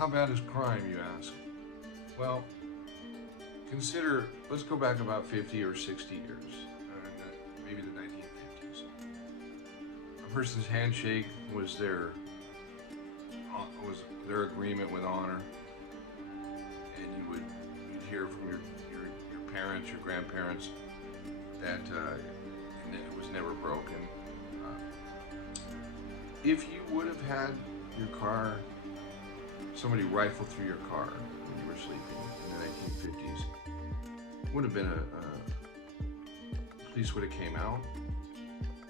How bad is crime, you ask? Well, consider, let's go back about 50 or 60 years, maybe the 1950s. A person's handshake was their agreement with honor, and you'd hear from your parents, your grandparents, that it was never broken. If you would have had your car, somebody rifle through your car when you were sleeping in the 1950s, would have been police would have came out.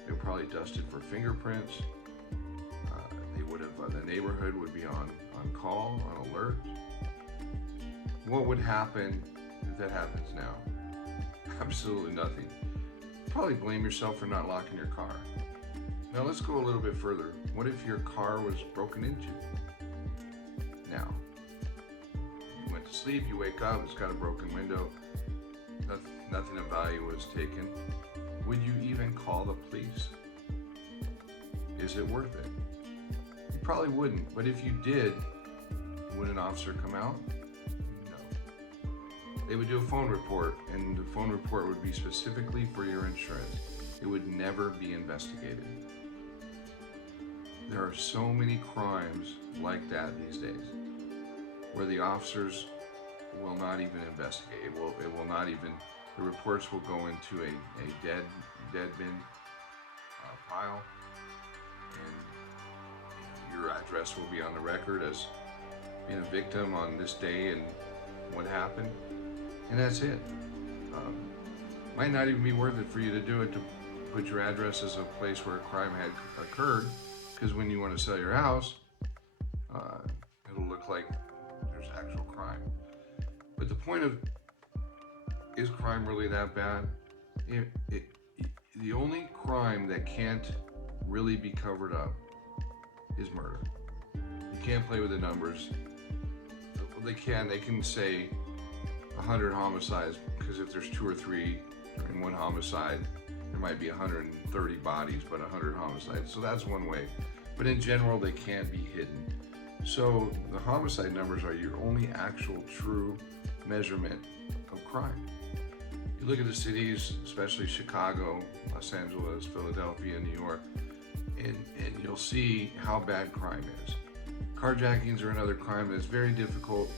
They were probably dusted for fingerprints. They would have, the neighborhood would be on call, on alert. What would happen if that happens now? Absolutely nothing. Probably blame yourself for not locking your car. Now let's go a little bit further. What if your car was broken into? Now, you went to sleep, you wake up, it's got a broken window, nothing of value was taken. Would you even call the police? Is it worth it? You probably wouldn't, but if you did, would an officer come out? No. They would do a phone report, and the phone report would be specifically for your insurance. It would never be investigated. There are so many crimes like that these days, where the officers will not even investigate. It will not even, the reports will go into a dead bin pile, and your address will be on the record as being a victim on this day and what happened, and that's it. Might not even be worth it for you to do it, to put your address as a place where a crime had occurred, because when you want to sell your house, it'll look like there's actual crime. But the point of, is crime really that bad? The only crime that can't really be covered up is murder. You can't play with the numbers. They can say 100 homicides, because if there's 2 or 3 in one homicide, there might be 130 bodies, but 100 homicides. So that's one way. But in general, they can't be hidden. So the homicide numbers are your only actual true measurement of crime. You look at the cities, especially Chicago, Los Angeles, Philadelphia, New York, and you'll see how bad crime is. Carjackings are another crime that's very difficult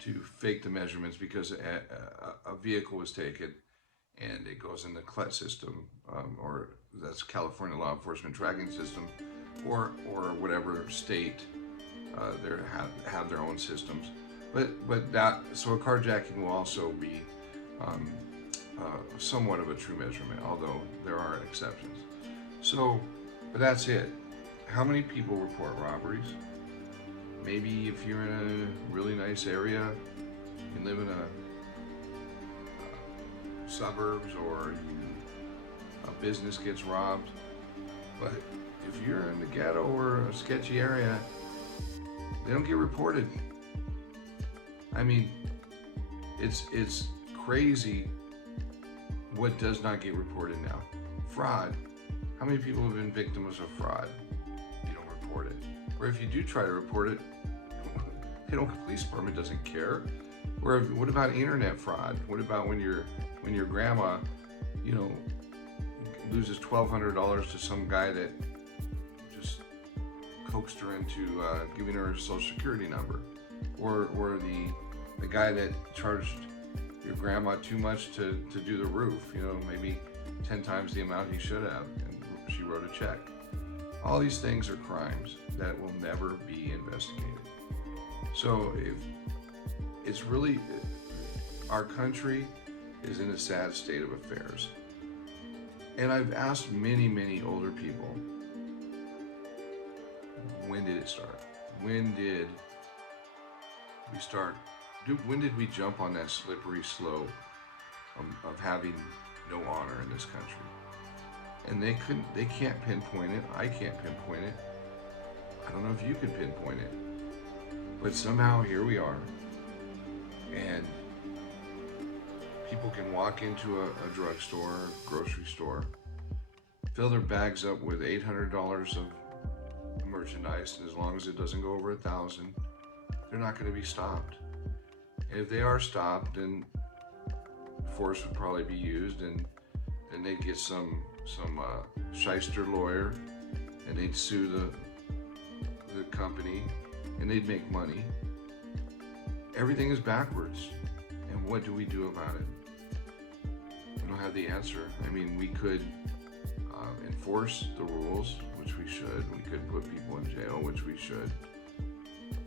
to fake the measurements, because a vehicle was taken and it goes in the CLET system, or that's California Law Enforcement Tracking System, or whatever state they have their own systems. But that, so a carjacking will also be somewhat of a true measurement, although there are exceptions. So, but that's it. How many people report robberies? Maybe if you're in a really nice area, you live in suburbs, or a business gets robbed. But if you're in the ghetto or a sketchy area, they don't get reported. I mean, it's crazy what does not get reported now. Fraud. How many people have been victims of fraud? You don't report it. Or if you do try to report it, the police department doesn't care. Or what about internet fraud? What about when your grandma, loses $1,200 to some guy that just coaxed her into giving her a social security number, or the guy that charged your grandma too much to do the roof, maybe 10 times the amount he should have, and she wrote a check. All these things are crimes that will never be investigated. So it's really, our country is in a sad state of affairs. And I've asked many, many older people, when did it start? When did we jump on that slippery slope of having no honor in this country? And they can't pinpoint it. I can't pinpoint it. I don't know if you can pinpoint it. But somehow here we are. And people can walk into a drugstore, grocery store, fill their bags up with $800 of merchandise, and as long as it doesn't go over $1,000, they're not going to be stopped. And if they are stopped, then force would probably be used, and then they'd get some shyster lawyer, and they'd sue the company, and they'd make money. Everything is backwards, and what do we do about it? We don't have the answer. I mean, we could enforce the rules, which we should. We could put people in jail, which we should.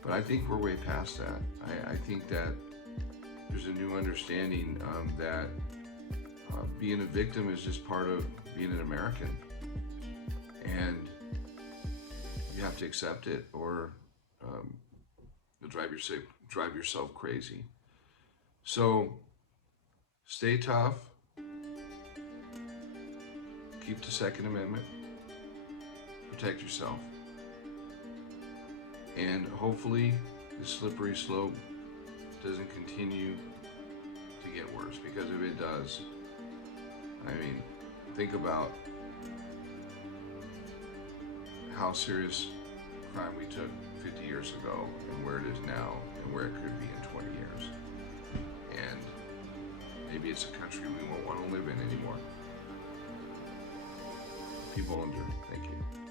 But I think we're way past that. I think that there's a new understanding that being a victim is just part of being an American. And you have to accept it, or you'll drive yourself crazy. So stay tough. Keep the Second Amendment. Protect yourself. And hopefully the slippery slope doesn't continue to get worse, because if it does, I mean, think about how serious crime we took 50 years ago and where it is now and where it could be in 20 years. And maybe it's a country we won't want to live in anymore. People under. Thank you.